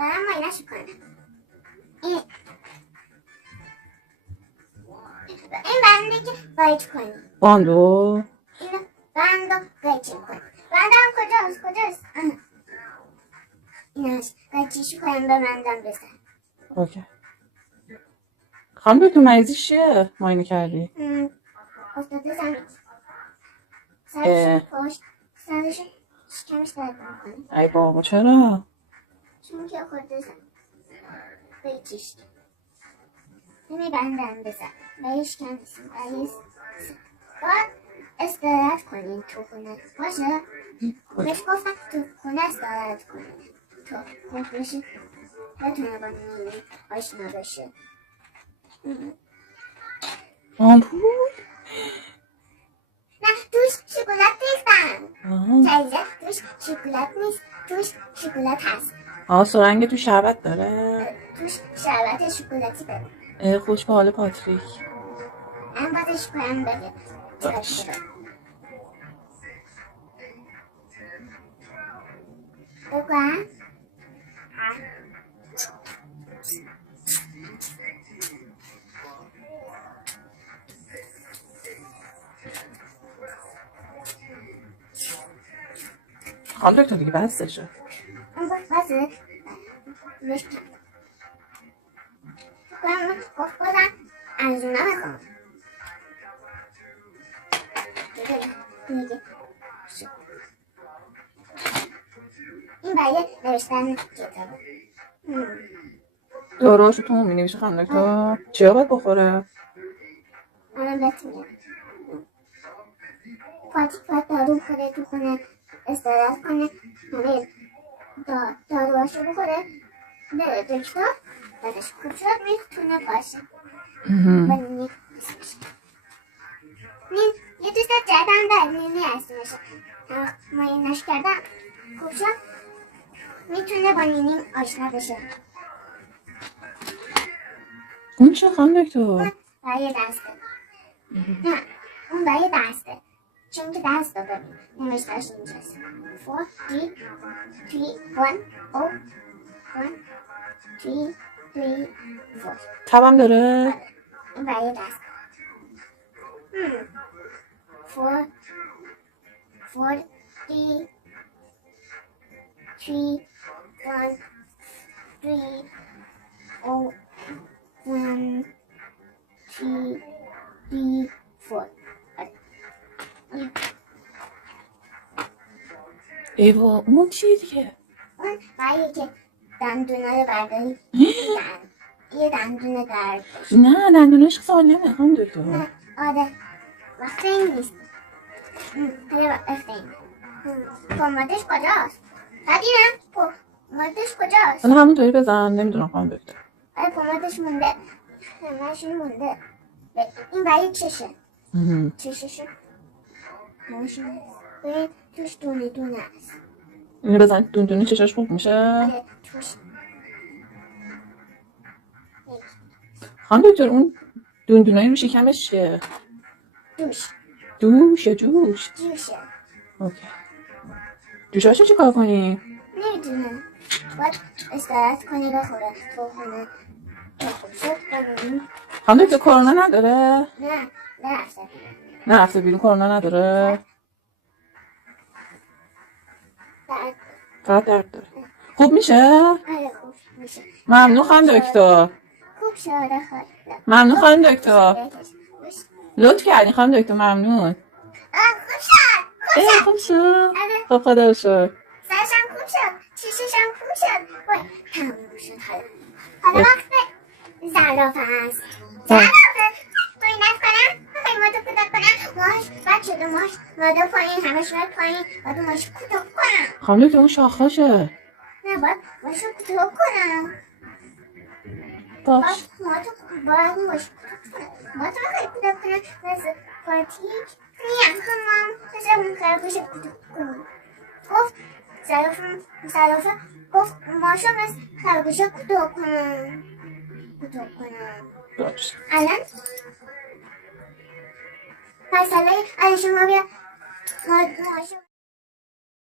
دارم ماینش میکنم. این بنده که قایچ کنیم. باندو اینو بندو قایچی کنیم. بندم کجاست؟ ایناش قایچیشو کنیم به بندم بزن. اوکی. خانم دکتر مریضیش چیه؟ ماینه کردی؟ افتاده زمین. سرش پشت. سرش شکمش درد میکنه. ای بابا چرا؟ چون که خورده زمین. قایچیش. اینی بندم بزن. بهش کنیسیم. باید استراحت کنین تو خونه. باشه؟ بهش گفتم تو خونه استراحت کنین. تو خوب بشی. بتونه با نیمی آشنا بشه. آمپول؟ نه توش شکلات نیستن. جایزه توش شکلات نیست. توش شکلات هست. سرنگ تو شربت داره؟ توش شربت شکلاتی داره. خوش به حال پاتریک. من بازش کنم بگه. باش. بگم؟ خانم دکتر دیگه بستشه. بسه مشکی گفت بازم ارزونه بخوام دیگه این برای نوشتن کتابه. داراشو تو می نویشه خانم دکتر؟ چیا باید بخوره؟ الان بهت میگم. باید دارو بخوره تو خونه استراحت کنه همه داروهاشو بخوره بره دکتر بعدش خوب شد میتونه باشه و یه دوست جدم داره نیمی اسمشه ماینش کردم خوب شد میتونه با نینیم آشنا بشه. اون چه خانم دکتر؟ برای دسته نه اون برای دسته چون که دست رو ببین نوشتهاش اینجاست 4 3 2 1 0 1 2 3 4 تبم داره؟ این برای دست 4 4 3 2 1 3 0 1 2 3 4 ایوا اون چیه دیگه؟ اون برای که دندونه رو برداری یه دندونه درد داشت. نه دندونش سالمه خانم دکتر. نه آره وقت این نیست. خیلی وقت این پومادش کجاست؟ بدینم پومادش کجاست؟ حالا همونطوری بزن نمیدونم خانم دکتر. آره پومادش مونده همهشون مونده. این برای چشه چششون همهشون هست ببین توش دونه دونه هست. اینو بزن دونه چشاش خوب میشه؟ آره توش خانم دکتر اون دونه رو شکمش چیه؟ دوش یا جوش؟ جوشه. اوکی. جوشاشو چی کار کنی؟ نمیدونم باید استراحت کنی بخوره تو خونه خوب شد ببینیم. خانم دکتر کرونا نداره؟ نه رفته بیرون کرونا نداره؟ فقط درد داره. خوب میشه؟ آره خوب میشه. ممنون خانم دکتر. خوب شده ممنون خانم دکتر. لطف کردین خانم دکتر ممنون. خوب شد خب خدا رو شکر. سرشم خوب شد چششم خوب شد تموم شد. حالا وقت زرافه هست. زرافه باید کنم بخوایی مادو کوتاه کنم ماش بد شده ماش مادو پایین همه شد پایین مادو ماش کوتاه کنم. خانم دکتر اون شاخاشه. نه باید ماشو کوتاه کنم. باش باید ماشو کوتاه کنم. مادو بخوایی کوتاه کنم مثل پاتیک نیم همم مثل اون خرگوش کوتاه کنم. گفت زرافه گفت ماشو مثل خرگوش کوتاه کنم. باش الان مسئله الان شما بیا ماشو